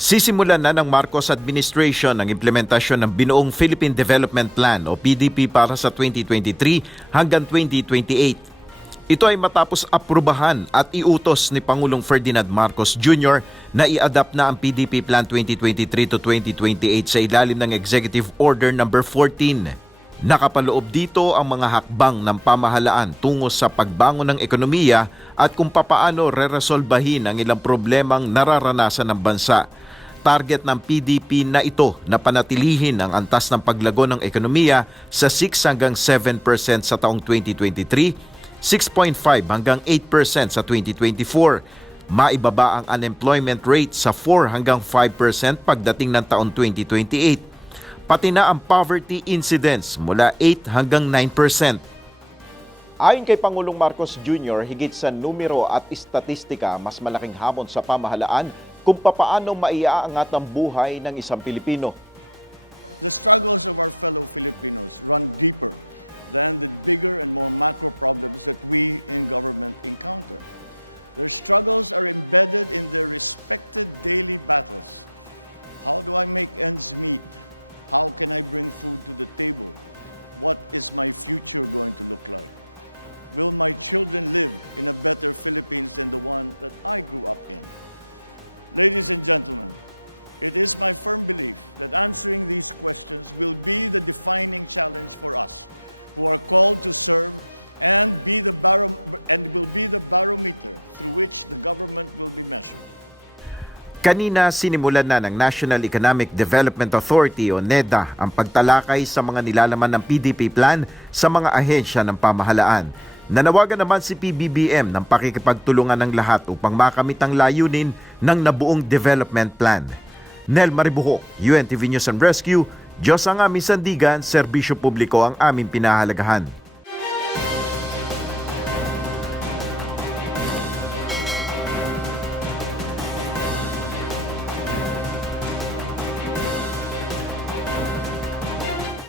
Sisimulan na ng Marcos administration ang implementasyon ng Binuong Philippine Development Plan o PDP para sa 2023 hanggang 2028. Ito ay matapos aprubahan at iutos ni Pangulong Ferdinand Marcos Jr. na i-adapt na ang PDP Plan 2023 to 2028 sa ilalim ng Executive Order number 14. Nakapaloob dito ang mga hakbang ng pamahalaan tungo sa pagbangon ng ekonomiya at kung papaano reresolbahin ang ilang problemang nararanasan ng bansa. Target ng PDP na ito na panatilihin ang antas ng paglago ng ekonomiya sa 6 hanggang 7% sa taong 2023, 6.5 hanggang 8% sa 2024. Maibaba ang unemployment rate sa 4 hanggang 5% pagdating ng taong 2028 pati na ang poverty incidence mula 8 hanggang 9%. Ayon kay Pangulong Marcos Jr., higit sa numero at istatistika, mas malaking hamon sa pamahalaan kung papaano maiaangat ang buhay ng isang Pilipino. Kanina sinimulan na ng National Economic Development Authority o NEDA ang pagtalakay sa mga nilalaman ng PDP plan sa mga ahensya ng pamahalaan. Nanawagan naman si PBBM ng pakikipagtulungan ng lahat upang makamit ang layunin ng nabuong development plan. Nel Maribuho, UNTV News and Rescue, Diyos ang aming sandigan, serbisyo publiko ang aming pinahalagahan.